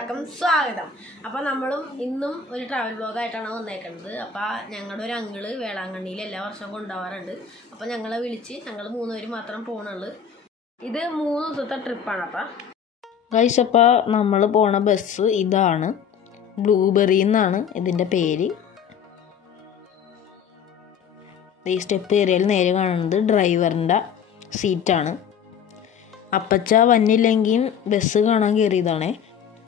എല്ലാവർക്കും സ്വാഗതം. അപ്പോൾ നമ്മളും ഇന്നും ഒരു ട്രാവൽ വ്ലോഗായിട്ടാണ് വന്നേക്കുന്നത്. അപ്പോൾ ഞങ്ങളുടെ ഒരു അങ്കിള് വേളാങ്കണ്ണിയിൽ എല്ലാ വർഷവും കൊണ്ടുപോകാറുണ്ട്. അപ്പോൾ ഞങ്ങളെ വിളിച്ച് ഞങ്ങൾ 3 പേര് മാത്രം പോകണുള്ളൂ. ഇത് 3 ദിവസത്തെ ട്രിപ്പാണ്. അപ്പോൾ ഗൈസ്, അപ്പോൾ നമ്മൾ പോണ ബസ് ഇതാണ്. ബ്ലൂബെറി എന്നാണ് ഇതിൻ്റെ പേര്. ഈ സ്റ്റെപ്പ് ഏരിയയിൽ നേരെ കാണുന്നത് ഡ്രൈവറിൻ്റെ സീറ്റാണ്. അപ്പച്ച വന്നില്ലെങ്കിൽ ബസ് കാണാൻ കയറിയതാണേ.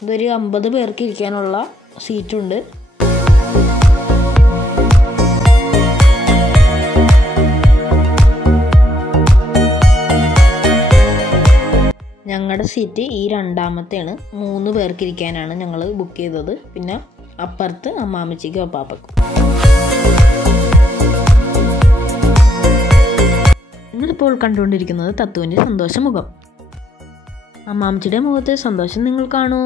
ഇതൊരു 50 പേർക്ക് ഇരിക്കാനുള്ള സീറ്റുണ്ട്. ഞങ്ങളുടെ സീറ്റ് ഈ 2ാമത്തെയാണ്. 3 പേർക്ക് ഇരിക്കാനാണ് ഞങ്ങൾ ബുക്ക് ചെയ്തത്. പിന്നെ അപ്പുറത്ത് അമ്മാമ്മച്ചിക്കും അപ്പാപ്പക്കും. നിങ്ങളിപ്പോൾ കണ്ടുകൊണ്ടിരിക്കുന്നത് തത്തുവിൻ്റെ സന്തോഷമുഖം. അമ്മാമ്മച്ചിയുടെ മുഖത്തെ സന്തോഷം നിങ്ങൾ കാണൂ.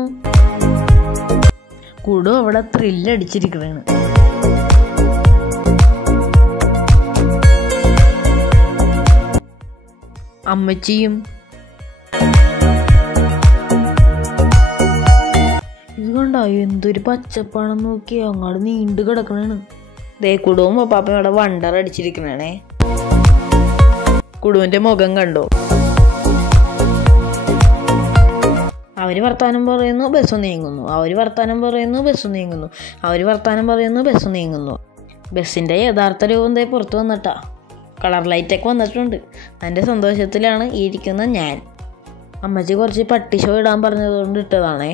കൂടും അവിടെ ത്രില്ലടിച്ചിരിക്കുകയാണ്. അമ്മച്ചിയും ഇത് കണ്ടായോ, എന്തൊരു പച്ചപ്പാണെന്ന് നോക്കി അങ്ങോട്ട് നീണ്ടു കിടക്കണേണ്. ദേ കുടുവും പാപ്പയും അവിടെ വണ്ടർ അടിച്ചിരിക്കണേ. കുടുവിൻ്റെ മുഖം കണ്ടോ? അവർ വർത്താനം പറയുന്നു, ബസ് നീങ്ങുന്നു. അവർ വർത്താനം പറയുന്നു, ബസ് നീങ്ങുന്നു. അവർ വർത്താനം പറയുന്നു, ബസ് നീങ്ങുന്നു. ബസ്സിൻ്റെ യഥാർത്ഥ രൂപം ദേ പുറത്ത് വന്നിട്ടാ. കളർ ലൈറ്റൊക്കെ വന്നിട്ടുണ്ട്. അതിൻ്റെ സന്തോഷത്തിലാണ് ഈ ഇരിക്കുന്ന ഞാൻ. അമ്മച്ചി കുറച്ച് പട്ടി ഷോ ഇടാൻ പറഞ്ഞതുകൊണ്ട് ഇട്ടതാണേ.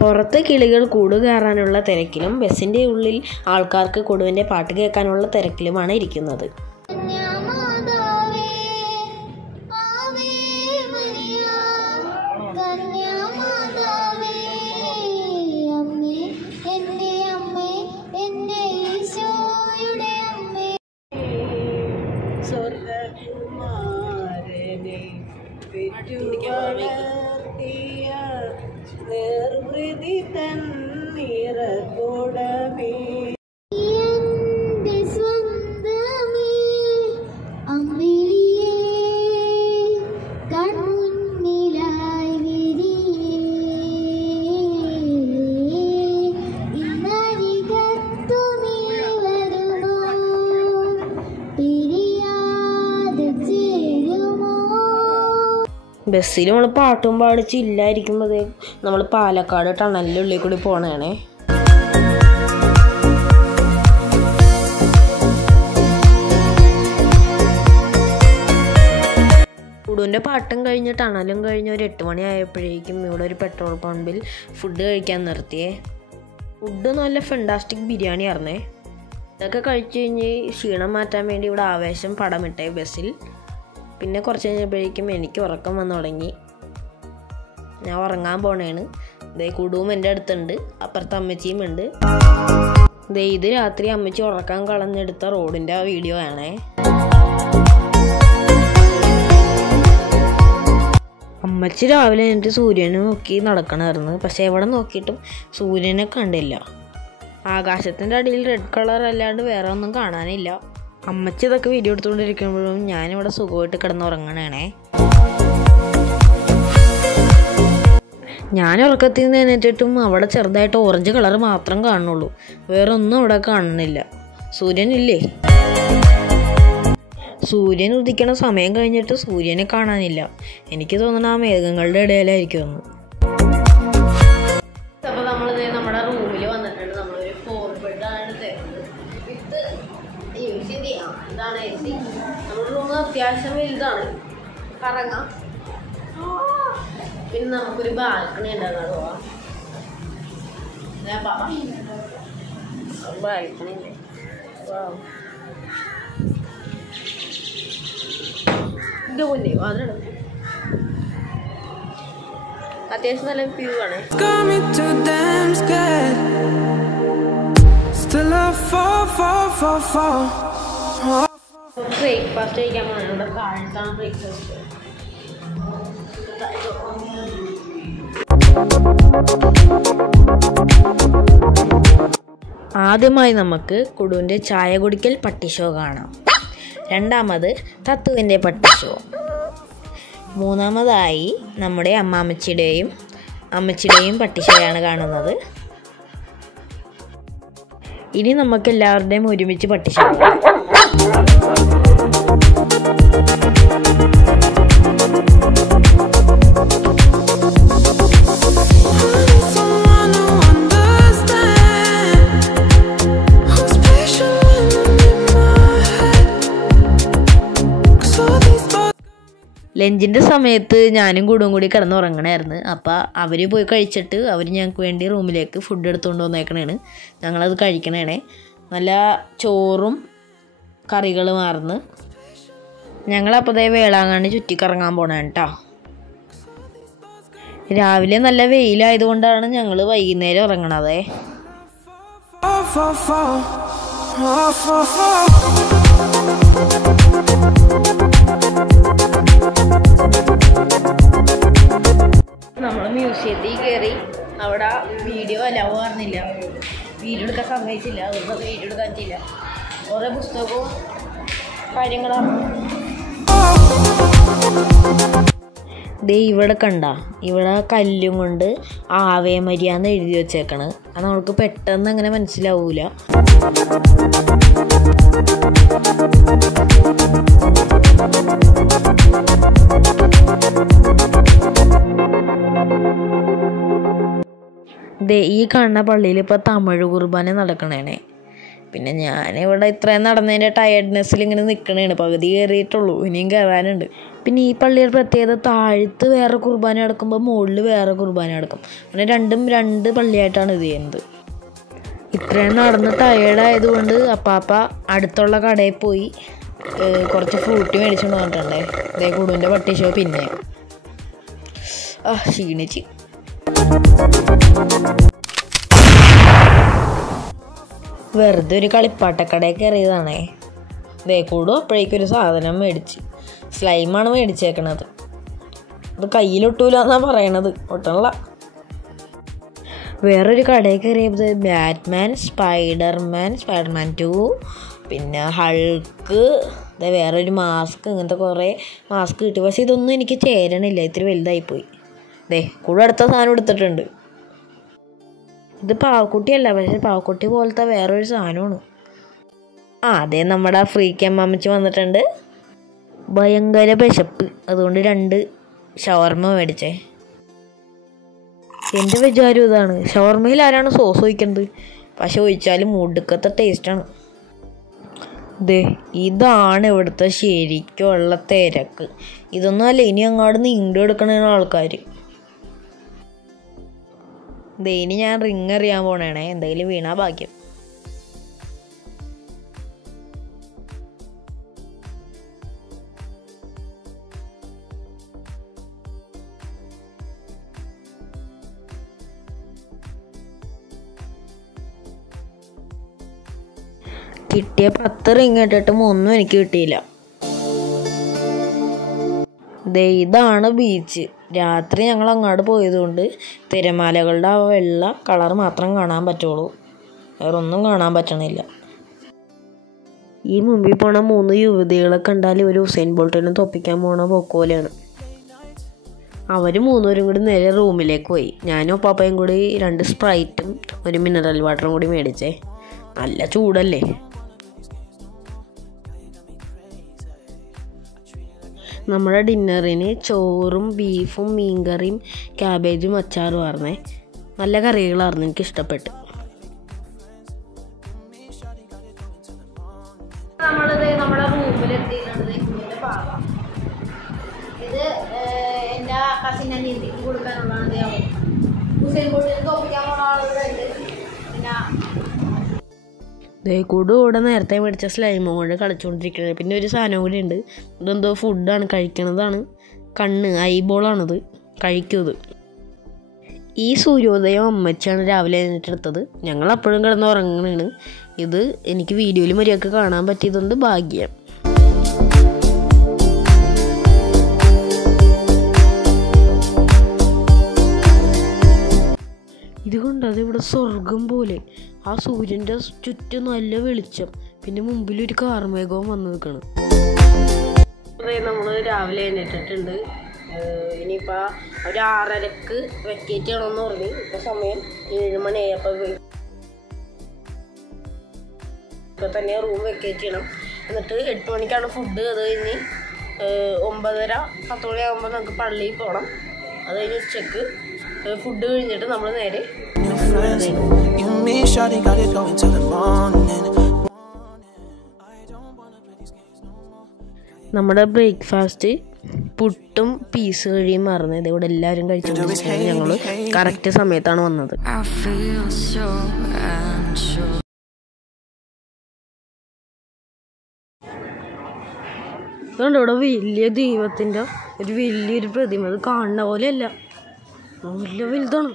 പുറത്ത് കിളികൾ കൂട് കയറാനുള്ള തിരക്കിലും ബസ്സിൻ്റെ ഉള്ളിൽ ആൾക്കാർക്ക് കൊടുവിൻ്റെ പാട്ട് കേൾക്കാനുള്ള തിരക്കിലുമാണ് ഇരിക്കുന്നത്. ബസ്സിൽ നമ്മൾ പാട്ടും പാടിച്ച് ഇല്ലായിരിക്കുമ്പോൾ നമ്മൾ പാലക്കാട് ടണലിൻ്റെ ഉള്ളിൽ കൂടി പോണേണേ. കുടുവിൻ്റെ പാട്ടും കഴിഞ്ഞ് ടണലും കഴിഞ്ഞ് ഒരു 8 മണി ആയപ്പോഴേക്കും ഇവിടെ ഒരു പെട്രോൾ പമ്പിൽ ഫുഡ് കഴിക്കാൻ നിർത്തിയേ. ഫുഡ് നല്ല ഫെൻറ്റാസ്റ്റിക് ബിരിയാണി ആയിരുന്നേ. ഇതൊക്കെ കഴിച്ച് കഴിഞ്ഞ് ക്ഷീണം മാറ്റാൻ വേണ്ടി ഇവിടെ ആവേശം പടമിട്ടേ ബസ്സിൽ. പിന്നെ കുറച്ച് കഴിഞ്ഞപ്പോഴേക്കും എനിക്ക് ഉറക്കം വന്നു തുടങ്ങി. ഞാൻ ഉറങ്ങാൻ പോണേണ്. ദേ കുടുവും എൻ്റെ അടുത്തുണ്ട്, അപ്പുറത്ത് അമ്മച്ചിയും ഉണ്ട്. ദേ ഇത് രാത്രി അമ്മച്ചി ഉറക്കാൻ കളഞ്ഞെടുത്ത റോഡിൻ്റെ വീഡിയോ ആണേ. അമ്മച്ചി രാവിലെ എന്നിട്ട് സൂര്യനെ നോക്കി നടക്കണമായിരുന്നു. പക്ഷെ എവിടെ നോക്കിയിട്ടും സൂര്യനെ കണ്ടില്ല. ആകാശത്തിൻ്റെ അടിയിൽ റെഡ് കളർ അല്ലാണ്ട് വേറെ ഒന്നും കാണാനില്ല. അമ്മച്ചി ഇതൊക്കെ വീഡിയോ എടുത്തുകൊണ്ടിരിക്കുമ്പോഴും ഞാനിവിടെ സുഖമായിട്ട് കിടന്നുറങ്ങണേ. ഞാൻ ഉറക്കത്തിൽ നിന്ന് എഴുന്നേറ്റിട്ടും അവിടെ ചെറുതായിട്ട് ഓറഞ്ച് കളർ മാത്രം കാണുള്ളൂ. വേറെ ഒന്നും അവിടെ കാണുന്നില്ല. സൂര്യനില്ലേ? സൂര്യൻ ഉദിക്കണ സമയം കഴിഞ്ഞിട്ട് സൂര്യനെ കാണാനില്ല. എനിക്ക് തോന്നുന്നു ആ മേഘങ്ങളുടെ ഇടയിലായിരിക്കുമെന്ന്. അപ്പോൾ നമ്മളിത് നമ്മുടെ റൂമിൽ വന്നിട്ടുണ്ട്. നമ്മളൊരു 4 ബെഡാണ് തരുന്നത്. ഇതാണ് AC. നമ്മുടെ റൂം അത്യാവശ്യം വലുതാണ്, കറങ്ങാം. പിന്നെ നമുക്കൊരു ബാൽക്കണി ഉണ്ടാകാൻ പോവാം. ബാൽക്കണി ഇത് മുന്നേ അതിനാണ് അത്യാവശ്യം നല്ല വ്യൂ ആണ്. ബ്രേക്ക്ഫാസ്റ്റ് കഴിക്കാൻ പോകണം. ഇവിടെ താഴത്താണ് ബ്രേക്ക്ഫാസ്റ്റ്. ആദ്യമായി നമുക്ക് കുടുവിൻ്റെ ചായ കുടിക്കൽ പട്ടി ഷോ കാണാം. രണ്ടാമത് തത്തുവിൻ്റെ പട്ടി ഷോ. മൂന്നാമതായി നമ്മുടെ അമ്മച്ചിയുടെയും പട്ടിശയാണ് കാണുന്നത്. ഇനി നമുക്ക് എല്ലാവരുടെയും ഒരുമിച്ച് പട്ടിശ. ലഞ്ചിൻ്റെ സമയത്ത് ഞാനും കൂടും കൂടി കിടന്നുറങ്ങണമായിരുന്നു. അപ്പോൾ അവർ പോയി കഴിച്ചിട്ട് അവർ ഞങ്ങൾക്ക് വേണ്ടി റൂമിലേക്ക് ഫുഡ് എടുത്തുകൊണ്ട് വന്നേക്കണേണ്. ഞങ്ങളത് കഴിക്കണേണേ. നല്ല ചോറും കറികളുമാർന്ന് ഞങ്ങളപ്പോൾ ദേ വേളാങ്കണ്ണി ചുറ്റിക്കറങ്ങാൻ പോണേണ് കേട്ടോ. രാവിലെ നല്ല വെയിലായതുകൊണ്ടാണ് ഞങ്ങൾ വൈകുന്നേരം ഇറങ്ങണതേ. നമ്മൾ മ്യൂസിയത്തിൽ കയറി. അവിടെ വീഡിയോ അലവ് പറഞ്ഞില്ല, വീഡിയോ എടുക്കാൻ സമ്മതിച്ചില്ല. അതുകൊണ്ട് വീഡിയോ എടുക്കാൻ പറ്റില്ല. കുറേ പുസ്തകവും കാര്യങ്ങളാണ്. ദേ ഇവിടെ കണ്ട, ഇവിടെ കല്ലും കൊണ്ട് ആവേ മരിയാന്ന് എഴുതി വെച്ചേക്കണ്. അത് നമ്മൾക്ക് പെട്ടെന്ന് അങ്ങനെ മനസ്സിലാവൂല. ഈ കാണുന്ന പള്ളിയിൽ ഇപ്പോൾ തമിഴ് കുർബാന നടക്കണേണേ. പിന്നെ ഞാനിവിടെ ഇത്രയും നടന്നതിൻ്റെ ടയർഡ്നെസ്സിൽ ഇങ്ങനെ നിൽക്കണേണ്. പകുതി കയറിയിട്ടുള്ളൂ, ഇനിയും കയറാനുണ്ട്. പിന്നെ ഈ പള്ളിയുടെ പ്രത്യേകത, താഴത്ത് വേറെ കുർബാന നടക്കുമ്പോൾ മുകളിൽ വേറെ കുർബാന നടക്കും. അങ്ങനെ രണ്ടും രണ്ട് പള്ളിയായിട്ടാണ് ഇത് ചെയ്യുന്നത്. ഇത്രയും നടന്ന് ടയേർഡായതുകൊണ്ട് അപ്പാപ്പ അടുത്തുള്ള കടയിൽ പോയി കുറച്ച് ഫ്രൂട്ടി മേടിച്ചുകൊണ്ട് വന്നിട്ടുണ്ടേ. അതേ കൂടുവിൻ്റെ പട്ടി ഷോ. പിന്നെ ക്ഷീണിച്ച്. വെറുതെ ഒരു കളിപ്പാട്ടക്കടയിൽ കയറിയതാണേ. ദേ കൂടും അപ്പോഴേക്കൊരു സാധനം മേടിച്ച്. സ്ലൈമാണ് മേടിച്ചേക്കണത്. അത് കയ്യിലൊട്ടൂല എന്നാണ് പറയണത്. ഒട്ടണല്ല. വേറൊരു കടയിൽ കയറിയത് ബാറ്റ്മാൻ, സ്പൈഡർമാൻ 2, പിന്നെ ഹൾക്ക്, വേറൊരു മാസ്ക്, ഇങ്ങനത്തെ കുറേ മാസ്ക് കിട്ടി. പക്ഷെ ഇതൊന്നും എനിക്ക് ചേരണില്ല, ഇത്തിരി വലുതായിപ്പോയി. ദേ കൂടെ അടുത്ത സാധനം എടുത്തിട്ടുണ്ട്. ഇത് പാവക്കുട്ടിയല്ല, പക്ഷെ പാവക്കുട്ടി പോലത്തെ വേറൊരു സാധനമാണ്. അതേ നമ്മുടെ ഫ്രീക്ക് അമ്മച്ചി വന്നിട്ടുണ്ട്. ഭയങ്കര വിശപ്പ്, അതുകൊണ്ട് 2 ഷവർമ മേടിച്ചേ. എൻ്റെ വിചാരം ഇതാണ്, ഷവർമയിൽ ആരാണ് സോസ് ഒഴിക്കുന്നത്? പക്ഷെ ഒഴിച്ചാലും ഒടുക്കത്തെ ടേസ്റ്റാണ്. ഇതാണ് ഇവിടുത്തെ ശരിക്കുള്ള തിരക്ക്. ഇതൊന്നും അല്ല, ഇനി അങ്ങോട്ട് നീണ്ടു എടുക്കണ ആൾക്കാർ. ഇനി ഞാൻ റിങ് എറിയാൻ പോണേണേ. എന്തെങ്കിലും വീണാ ഭാഗ്യം. കിട്ടിയ 10 റിങ് ഇട്ടിട്ടും ഒന്നും എനിക്ക് കിട്ടിയില്ല. ഇതാണ് ബീച്ച്. രാത്രി ഞങ്ങൾ അങ്ങോട്ട് പോയതുകൊണ്ട് തിരമാലകളുടെ ആ വെള്ള കളർ മാത്രം കാണാൻ പറ്റുള്ളൂ, വേറൊന്നും കാണാൻ പറ്റണില്ല. ഈ മുമ്പിൽ പോണ 3 യുവതികളെ കണ്ടാൽ ഒരു ഉസൈൻ ബോൾട്ടിനെ തോപ്പിക്കാൻ പോണ പോലെയാണ്. അവർ 3 പേരും കൂടി നേരെ റൂമിലേക്ക് പോയി. ഞാനും പാപ്പയും കൂടി 2 സ്പ്രൈറ്റും 1 മിനറൽ വാട്ടറും കൂടി മേടിച്ചേ. നല്ല ചൂടല്ലേ. നമ്മുടെ ഡിന്നറിന് ചോറും ബീഫും മീൻകറിയും ക്യാബേജും അച്ചാറും ആയിരുന്നേ. നല്ല കറികളായിരുന്നു, എനിക്കിഷ്ടപ്പെട്ട്. നമ്മളിത് നമ്മുടെ റൂമിലെത്തിയിട്ടുണ്ട്. ഇത് എൻ്റെ കസിൻ അനിയത്തിക്ക് കൊടുക്കാനുള്ളതാണ്. ഹുസൈൻ ബോൾട്ടിനെ തോപ്പിക്കാൻ പോണ ആളുകളുണ്ട്. പിന്നെ കൂടെ നേരത്തെ മേടിച്ച സ്ലൈമും കൊണ്ട് കളിച്ചുകൊണ്ടിരിക്കുന്നത്. പിന്നെ ഒരു സാധനം കൂടി ഉണ്ട്. ഇതെന്തോ ഫുഡാണ്, കഴിക്കണതാണ്. ഐബോളാണിത്, കഴിക്കുന്നത്. ഈ സൂര്യോദയം അമ്മച്ചാണ് രാവിലെ എഴുന്നേറ്റെടുത്തത്. ഞങ്ങൾ അപ്പോഴും കിടന്ന് ഉറങ്ങണതാണ്. ഇത് എനിക്ക് വീഡിയോയിൽ മര്യാദക്ക് കാണാൻ പറ്റിയതുകൊണ്ട് ഭാഗ്യം. ഇതുകൊണ്ട് അതിവിടെ സ്വർഗം പോലെ. ആ സൂര്യൻ്റെ ചുറ്റും നല്ല വെളിച്ചം, പിന്നെ മുമ്പിലൊരു കാർമേഘവും വന്ന് നിൽക്കണം. നമ്മൾ രാവിലെ എഴുന്നേറ്റിട്ടുണ്ട്. ഇനിയിപ്പോൾ ഒരു 6:30 വെക്കേറ്റ് ചെയ്യണമെന്ന് പറഞ്ഞു. ഇപ്പോൾ സമയം 7 മണിയായി. അപ്പോൾ ഇപ്പോൾ തന്നെ റൂം വെക്കേറ്റ് ചെയ്യണം. എന്നിട്ട് 8 മണിക്കാണ് ഫുഡ്. അത് കഴിഞ്ഞ് 9:30-10 മണിയാകുമ്പോൾ നമുക്ക് പള്ളിയിൽ പോകണം. അത് കഴിഞ്ഞ് ഉച്ചക്ക് ഫുഡ് കഴിഞ്ഞിട്ട് നമ്മൾ നേരെ നമ്മുടെ ബ്രേക്ക്ഫാസ്റ്റ് പുട്ടും പീസ് കഴിയും മറന്നത്. ഇവിടെ എല്ലാവരും കഴിച്ചിട്ടുണ്ടെങ്കിൽ ഞങ്ങൾ കറക്റ്റ് സമയത്താണ് വന്നത്. അതുകൊണ്ട് ഇവിടെ വലിയ ദൈവത്തിൻ്റെ വലിയൊരു പ്രതിമ. അത് കാണുന്ന പോലെയല്ല, നല്ല വലുതാണ്.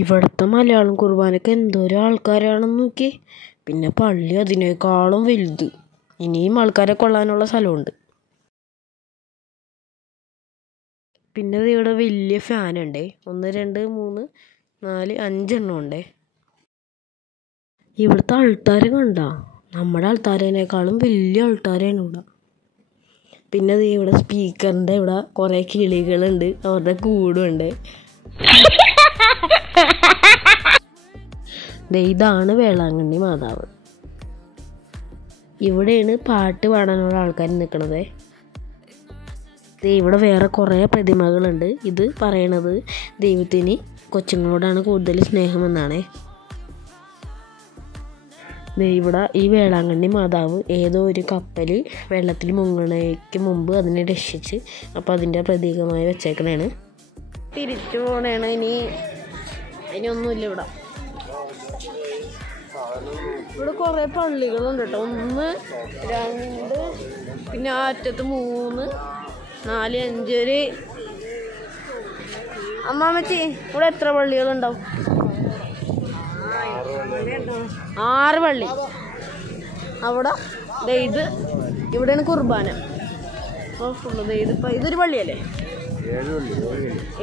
ഇവിടുത്തെ മലയാളം കുർബാനക്ക് എന്തോരം ആൾക്കാരാണെന്ന് നോക്കി. പിന്നെ പള്ളി അതിനേക്കാളും വലുത്. ഇനിയും ആൾക്കാരെ കൊള്ളാനുള്ള സ്ഥലമുണ്ട്. പിന്നെ ഇവിടെ വലിയ ഫാനുണ്ടേ. 1 2 3 4 5 എണ്ണം ഉണ്ടേ. ഇവിടുത്തെ ആൾക്കാർ കണ്ട നമ്മുടെ ആൾക്കാരേനേക്കാളും വലിയ ആൾക്കാരാണ് ഇവിടെ. പിന്നെ ഇവിടെ സ്പീക്കറിൻ്റെ ഇവിടെ കുറേ കിളികളുണ്ട്, അവരുടെ കൂടുണ്ട്. ഇതാണ് വേളാങ്കണ്ണി മാതാവ്. ഇവിടെയാണ് പാട്ട് പാടാനുള്ള ആൾക്കാർ നിൽക്കണത്. ഇവിടെ വേറെ കുറേ പ്രതിമകളുണ്ട്. ഇത് പറയണത് ദൈവത്തിന് കൊച്ചുങ്ങളോടാണ് കൂടുതൽ സ്നേഹമെന്നാണ്. ഇവിടെ ഈ വേളാങ്കണ്ണി മാതാവ് ഏതോ ഒരു കപ്പൽ വെള്ളത്തിൽ മുങ്ങണയ്ക്ക് മുമ്പ് അതിനെ രക്ഷിച്ച്, അപ്പോൾ അതിൻ്റെ പ്രതീകമായി വെച്ചേക്കണേണ്. തിരിച്ചു പോകണേണ്. ഇനിയൊന്നുമില്ല ഇവിടെ. ഇവിടെ കുറേ പള്ളികളുണ്ട് കേട്ടോ. 1 2 പിന്നെ ആ അറ്റത്ത് 3 4 5 ഒരു അമ്മാമ്മച്ചി ഇവിടെ എത്ര പള്ളികളുണ്ടാവും? 6 പള്ളി. അവിടെ ഇത് ഇവിടെയാണ് കുർബാന. ഫുള്ള് ഇതൊരു പള്ളിയല്ലേ?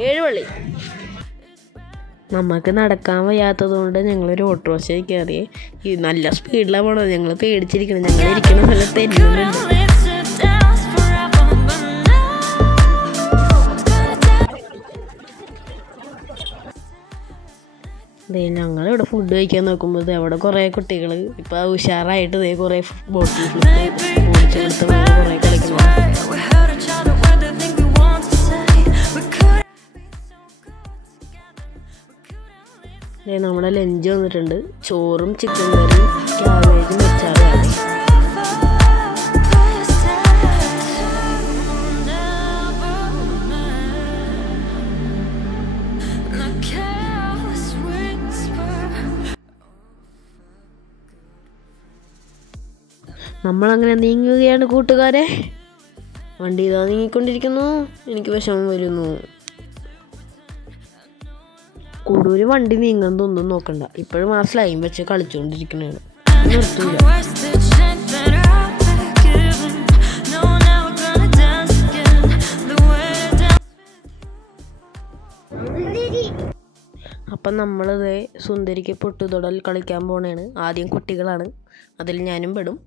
7 പള്ളി. നമുക്ക് നടക്കാൻ വയ്യാത്തത് കൊണ്ട് ഞങ്ങളൊരു ഓട്ടോറിക്ഷയിൽ കയറി. നല്ല സ്പീഡിലാണ് പോണത്. ഞങ്ങൾ പേടിച്ചിരിക്കണം. ഞങ്ങൾ ഇരിക്കുന്ന സ്ഥലത്ത് എല്ലുന്നുണ്ട്. ഞങ്ങളിവിടെ ഫുഡ് കഴിക്കാൻ നോക്കുമ്പോൾ അവിടെ കുറേ കുട്ടികൾ ഇപ്പോൾ ഉഷാറായിട്ട് കുറേ ബോട്ടിൽ ഓടിച്ചെടുത്ത് കുറേ കളിക്കുന്നു. നമ്മുടെ ലഞ്ച് വന്നിട്ടുണ്ട്. ചോറും ചിക്കൻ കറിയും ക്യാബേജും വെച്ചാറാണ്. നമ്മളങ്ങനെ നീങ്ങുകയാണ് കൂട്ടുകാരെ. വണ്ടി ഇതാ നീങ്ങിക്കൊണ്ടിരിക്കുന്നു. എനിക്ക് വിഷമം വരുന്നു. കൂടുതൽ വണ്ടി നീങ്ങുന്നതൊന്നും നോക്കണ്ട. ഇപ്പോഴും ആ സ്ലൈം വെച്ച് കളിച്ചുകൊണ്ടിരിക്കുന്നതാണ്. നിർത്തൂല. അപ്പം നമ്മളിത് സുന്ദരിക്ക് പൊട്ടുതൊടൽ കളിക്കാൻ പോണേണ്. ആദ്യം കുട്ടികളാണ്, അതിൽ ഞാനും പെടും.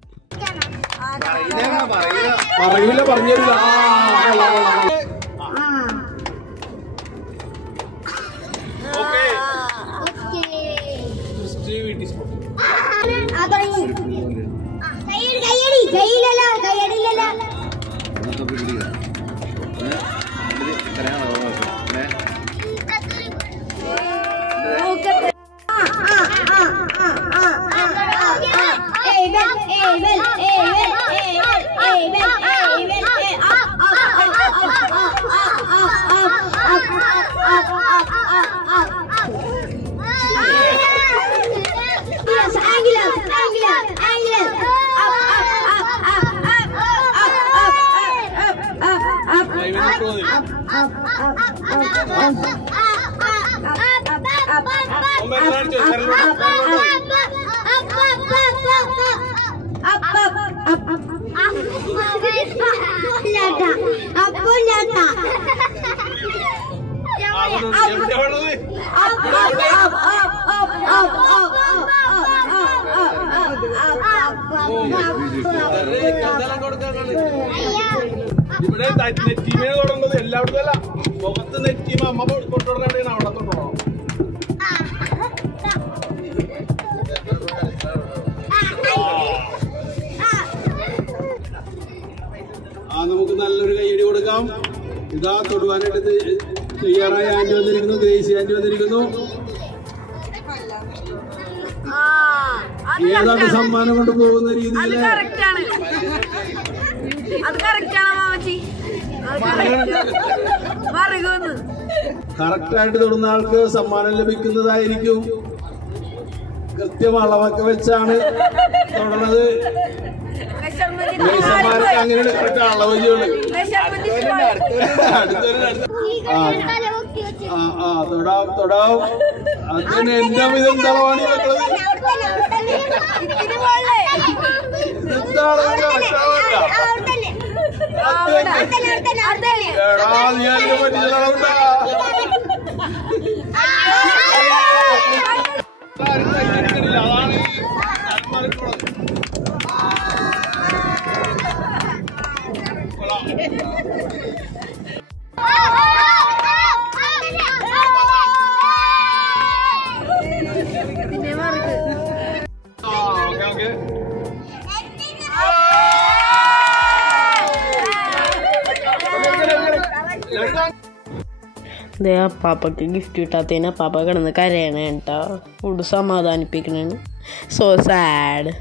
ഇവിടെ നെറ്റീമേ തുടങ്ങുന്നത് എല്ലായിടത്തും അല്ല. മുഖത്ത് നെറ്റീമ അമ്മ കൊണ്ടുവരണ അവിടെ തൊട്ടോ. നമുക്ക് നല്ലൊരു കൈയടി കൊടുക്കാം. ഇതാ തൊടുവാനായിട്ട് തയ്യാറായ ആന്റി വന്നിരിക്കുന്നു. ദേശീയ ആന്റി വന്നിരിക്കുന്നു. ഏതാണ് സമ്മാനം കൊണ്ട് പോകുന്ന രീതിയിൽ കറക്റ്റായിട്ട് തൊടുന്ന ആൾക്ക് സമ്മാനം ലഭിക്കുന്നതായിരിക്കും. കൃത്യം അളവൊക്കെ വെച്ചാണ് തൊടുന്നത്. മേശന്മാർക്ക് അങ്ങനെയാണ് കറക്റ്റ് അളവ് തൊടാം തൊടാം. അങ്ങനെ എന്റെ വിധം തളവാണി വെക്കുന്നത്. ദേ അപ്പാപ്പക്ക് ഗിഫ്റ്റ് കിട്ടാത്തതിന് അപ്പാപ്പ കിടന്ന് കരയണ കേട്ടോ. ഫുഡ് സമാധാനിപ്പിക്കണേണ്. So sad.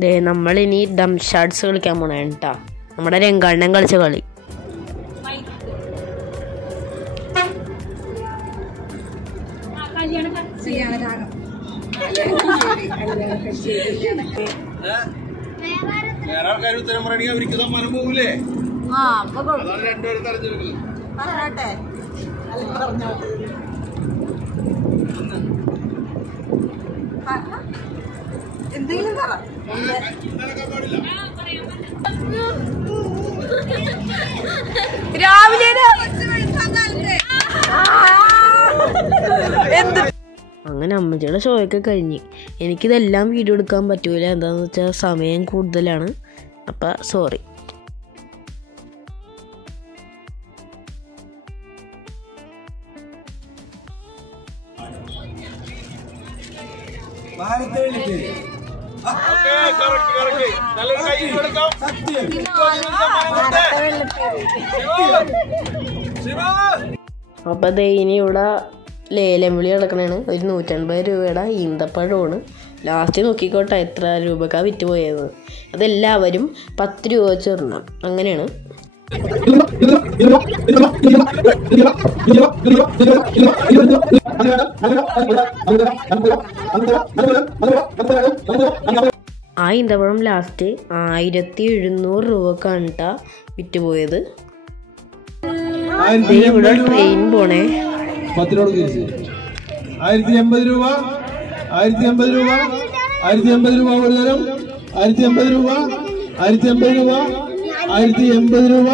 ദേ നമ്മളിനി ഡം ഷാർട്സ് കളിക്കാൻ പോണേ കേട്ടോ. നമ്മുടെ രംഗാണ്ണൻ കളിച്ച കളി. വേറെ ആൾക്കാർ ഉത്തരം പറയണെങ്കിൽ അവർക്ക് സമ്മാനം പോകൂലേ? അതാണ് രണ്ടുപേരും തെരഞ്ഞെടുക്കുന്നത്. എന്തെങ്കിലും പറ. രാവിലെ അങ്ങനെ അമ്മച്ചിയുടെ ഷോയൊക്കെ കഴിഞ്ഞ് എനിക്കിതെല്ലാം വീഡിയോ എടുക്കാൻ പറ്റൂല. എന്താണെന്ന് വെച്ചാൽ സമയം കൂടുതലാണ്. അപ്പം സോറി. അപ്പം ദേ ഇനി ഇവിടെ ലേലം വിളി നടക്കണേണ്. ഒരു 150 രൂപയുടെ ഈന്തപ്പഴമാണ്. ലാസ്റ്റ് നോക്കിക്കോട്ടെ എത്ര രൂപക്കാണ് വിറ്റ് പോയത്. അതെല്ലാവരും 10 രൂപ വെച്ച് ഇടണം. അങ്ങനെയാണ്. ആ ഈന്തപ്പഴം ലാസ്റ്റ് 1700 രൂപക്കാണ് കേട്ടോ വിറ്റ് പോയത്. ഇവിടെ ട്രെയിൻ പോണേ. 1080 രൂപ 1080 രൂപ 1080 രൂപ ഒരു തരം 1080 രൂപ 1080 രൂപ 1080 രൂപ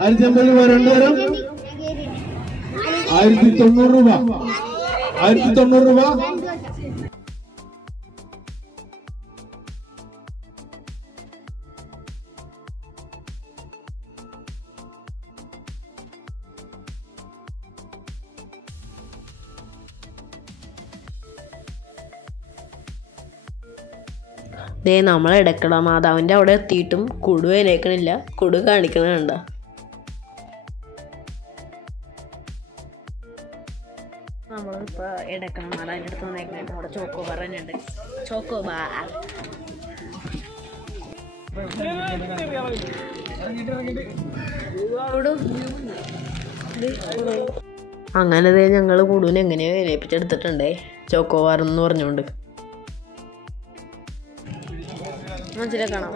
1080 രൂപ രണ്ടു തരം 1090 രൂപ 1090 രൂപ. ദേ നമ്മൾ ഇടക്കട മാതാവിൻ്റെ അവിടെ എത്തിയിട്ടും കുടു എനേക്കണില്ല. കുടു കാണിക്കണ കണ്ട. നമ്മളിപ്പോൾ ഇടക്കണ മാതാവിൻ്റെ അടുത്ത് വന്നേക്കണുണ്ട്. അവിടെ ചോക്കോബാർ തന്നെയുണ്ട്. ചോക്കോബാർ അങ്ങനെ ഞങ്ങൾ കുടുവിനെ എങ്ങനെയോ ഏൽപ്പിച്ചെടുത്തിട്ടുണ്ടേ. ചോക്കോബാർ എന്ന് പറഞ്ഞുകൊണ്ട് മനസ്സിലാക്കണം.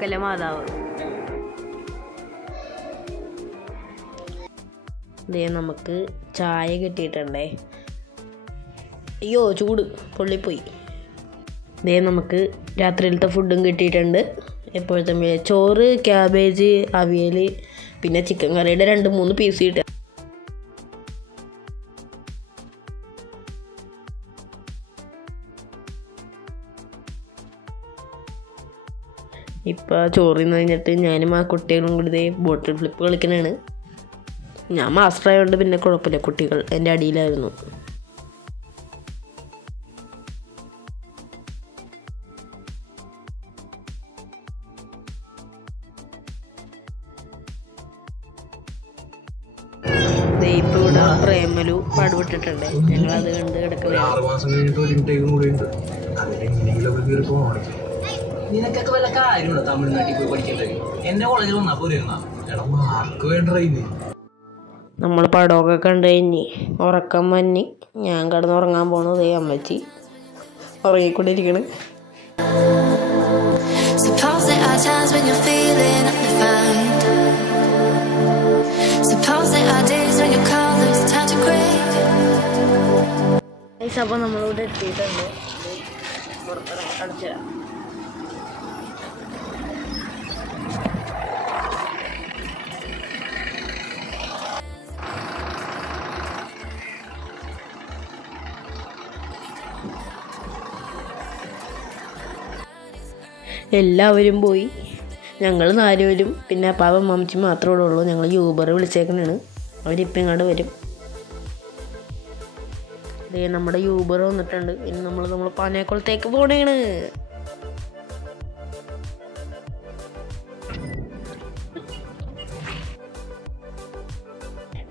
വർക്കല മാതാവ്. ഇതേ നമുക്ക് ചായ കിട്ടിയിട്ടുണ്ടേ. അയ്യോ ചൂട് പൊള്ളിപ്പോയി. ഇതേ നമുക്ക് രാത്രിയിലത്തെ ഫുഡും കിട്ടിയിട്ടുണ്ട്. എപ്പോഴത്തെ ചോറ്, ക്യാബേജ്, അവിയൽ, പിന്നെ ചിക്കൻ കറിയുടെ 2-3 പീസ് കിട്ടുക. ഇപ്പോൾ ചോറിൽ നിന്ന് കഴിഞ്ഞിട്ട് ഞാനും ആ കുട്ടികളും കൂടി ഇതേ ബോട്ടിൽ ഫ്ലിപ്പ് കളിക്കണതാണ്. ഞാൻ മാസ്റ്റർ ആയതുകൊണ്ട് പിന്നെ കുഴപ്പമില്ല, കുട്ടികൾ എൻ്റെ അടിയിലായിരുന്നു. ഇപ്പോൾ ഇവിടെ പ്രേമലു പാടുപെട്ടിട്ടുണ്ട്. ഞങ്ങളത് കണ്ട് കിടക്കുകയാണ്. നിനക്കൊക്കെ വല്ല കാര്യമുണ്ടോ തമിഴ്നാട്ടിൽ പോയി പഠിക്കേണ്ടത്? എന്റെ കോളേജിൽ വന്നാ പോരുന്ന മാർക്ക് വേണ്ട. നമ്മൾ പടമൊക്കെ കണ്ടു കഴിഞ്ഞ് ഉറക്കം വന്നി ഞാൻ കിടന്ന് ഉറങ്ങാൻ പോണത് അമ്മച്ചി ഉറങ്ങിക്കൊണ്ടിരിക്കണ്. അപ്പോൾ നമ്മളിവിടെ എത്തിയിട്ടുണ്ട്. പുറത്തിറങ്ങി കളിച്ചു തരാം. എല്ലാവരും പോയി. ഞങ്ങൾ 4 പേരും പിന്നെ അപ്പാവും മമ്മച്ചി മാത്രമേ ഉള്ളൂ. ഞങ്ങൾ യൂബർ വിളിച്ചേക്കണാണ്. അവരിപ്പം ഇങ്ങോട്ട് വരും. ഇതേ നമ്മുടെ യൂബർ വന്നിട്ടുണ്ട്. ഇനി നമ്മൾ പാനേക്കുളത്തേക്ക് പോണേണ്.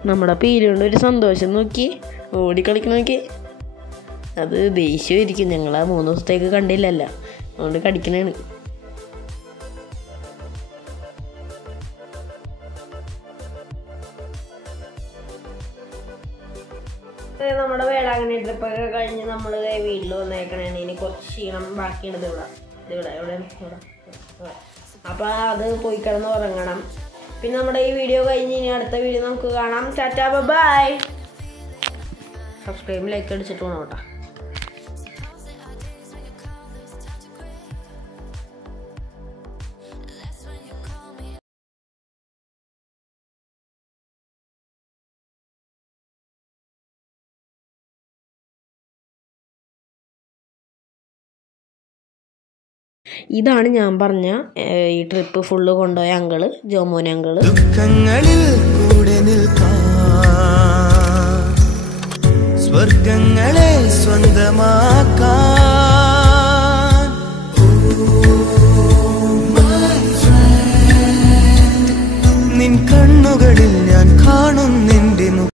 നമ്മുടെ പീരുകൊണ്ട് ഒരു സന്തോഷം നോക്കി ഓടിക്കളിക്ക് നോക്കി. അത് ദേഷ്യമായിരിക്കും. ഞങ്ങൾ ആ 3 ദിവസത്തേക്ക് കണ്ടില്ലല്ലോ, അതുകൊണ്ട് കടിക്കണേണ്. നമ്മുടെ വേളാങ്കണ്ണി ട്രിപ്പൊക്കെ കഴിഞ്ഞ് നമ്മൾ വീട്ടിൽ വന്നേക്കണേണ്. ഇനി കുറച്ച് ക്ഷീണം ബാക്കിയുണ്ട്. ഇവിടെ അപ്പോൾ അത് പോയി കിടന്ന് ഉറങ്ങണം. പിന്നെ നമ്മുടെ ഈ വീഡിയോ കഴിഞ്ഞ് ഇനി അടുത്ത വീഡിയോ നമുക്ക് കാണാം. Tata bye. സബ്സ്ക്രൈബ് ലൈക്ക് അടിച്ചിട്ട് പോകണം കേട്ടോ. ഇതാണ് ഞാൻ പറഞ്ഞ ഈ ട്രിപ്പ് ഫുള്ള് കൊണ്ടുപോയ അങ്കിള്, ജോമോൻ അങ്കിള്. ദുഃഖങ്ങളിൽ കൂടെ നിൽക്കാൻ, സ്വർഗങ്ങളെ സ്വന്തമാക്കാൻ.